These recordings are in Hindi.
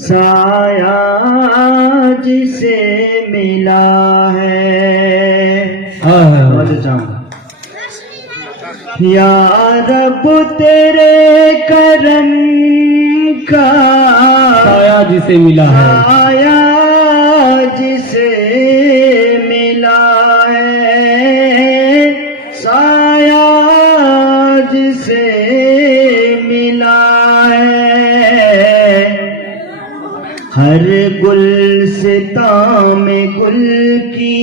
साया जिसे मिला है। या रब तेरे करम का साया जिसे मिला है, साया जिसे मिला है, साया जिसे मिला है। हर गुलसिता में गुल की,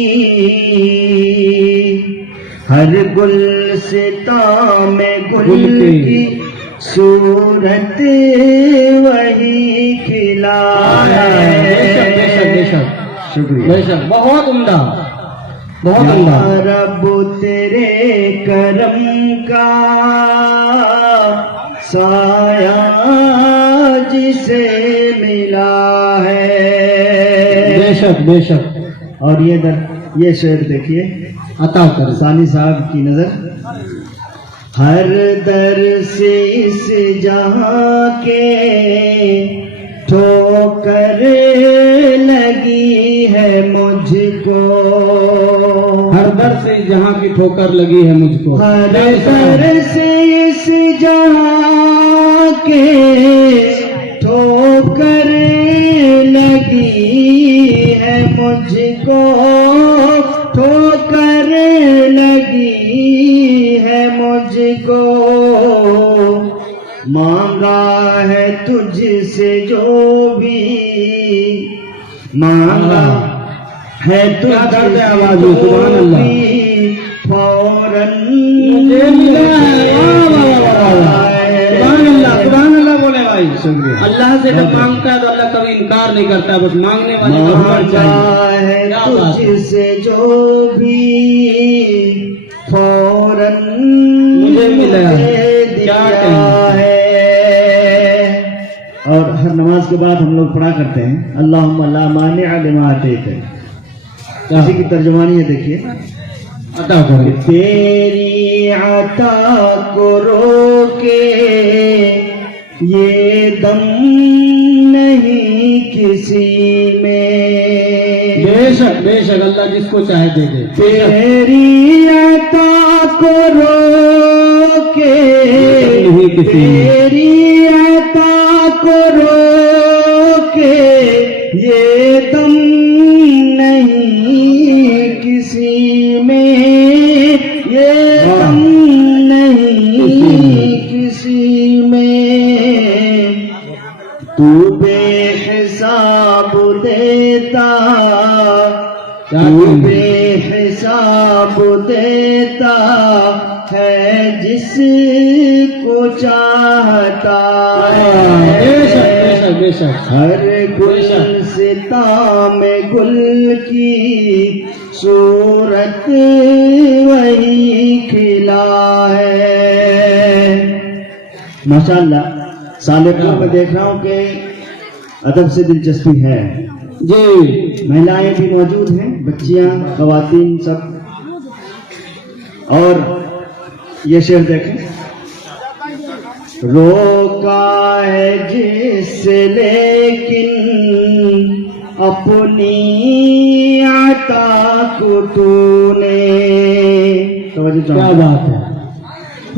हर गुलसिता में गुल की सूरत वही खिला है। शुक्रिया, बेशक, बहुत उम्दा, बहुत उम्दा। रब तेरे करम का साया जिसे मिला है। बेशक बेशक। और ये शेर देखिए, अता कर सानी साहब की नजर। हर दर से इस जहां के ठोकर लगी है मुझको, हर दर से जहां की ठोकर लगी है मुझको, हर दर से इस जहां के ठोकर लगी है मुझको, ठोकर लगी है मुझको। मांगा है तुझसे जो भी, मांगा है तुझसे आवाज में, सुभान अल्लाह, फौरन सुभान अल्लाह बोले भाई। अल्लाह से जब मांगता है तो अल्लाह कभी इनकार नहीं करता, बस मांगने वाले को होना चाहिए। तुझसे जो भी फौरन मुझे मिला दिया है। और हर नमाज के बाद हम लोग पढ़ा करते हैं अल्लाहुम्मा ला मानिअ लिमा अतैत। इसी की तर्जुमानी है, देखिए। अता करो, तेरी अता को रोके ये दम नहीं किसी में। बेशक बेशक, अल्लाह जिसको चाहे दे दे। तेरी अता को रोके, तेरी अता को रोके ये दम नहीं किसी में, ये दम नहीं किसी में। तू बेहिसाब देता, तू बेहिसाब देता है जिसको चाहता है। बेशक बेशक। हर गुलसिता में गुल की सूरत वही खिला है। माशाअल्लाह, सालिकों में देख रहा हूँ कि अदब से दिलचस्पी है जी। महिलाएं भी मौजूद हैं, बच्चियां, खवातीन सब। और ये शेर देखें, रोका है जिससे लेकिन अपनी अता को तूने। क्या बात है।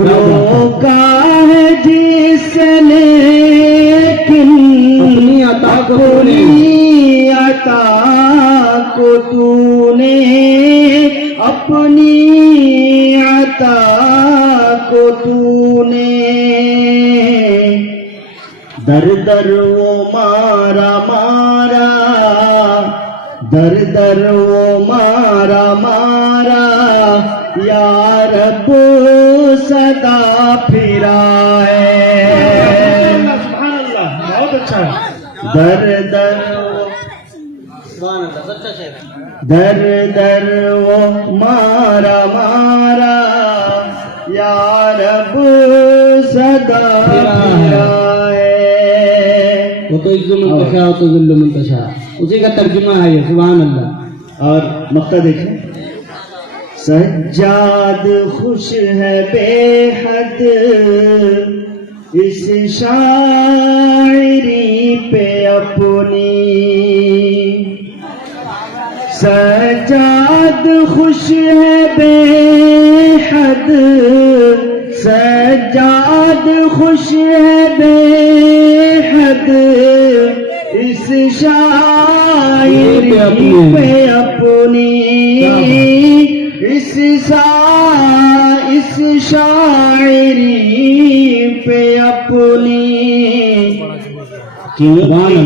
रोका है जिससे लेकिन अपनी अता को तूने, अता को तूने, अपनी अता को तूने। दर दर वो मारा मारा, दर दर वो मारा मारा, या रब सदा फिरा है। सुभान अल्लाह, बहुत अच्छा। दर दर दर दर वो मारा मारा, या रब सदा फिरा है। वो तो इज्जुल मुंतशा तो जुल्लुल मुंतशा, उसी का तर्जुमा है ये। सुभान अल्लाह। और मक्ता देखें, सज्जाद खुश है बेहद इस शायरी अपनी सजाद खुश है बेहद सजाद खुश है बेहद इस शायरी पे अपनी इस शायरी पे अपनी क्योंकि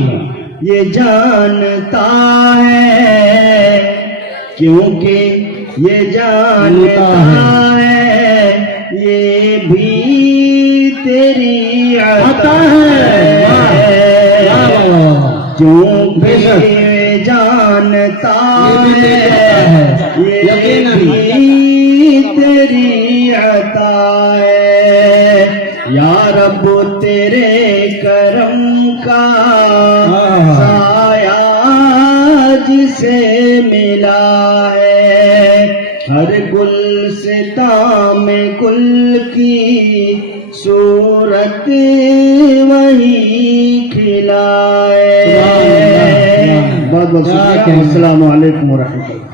ये जानता है क्योंकि ये जानता है ये भी तेरी अता है क्योंकि ये जानता है ये भी तेरी अता है या रब तेरे करम का साया जिसे मिला है हर गुलसिता में गुल की सूरत वही खिलाए। बहुत बहुत शुक्रिया। अस्सलामु अलैकुम व रहमतुल्लाह।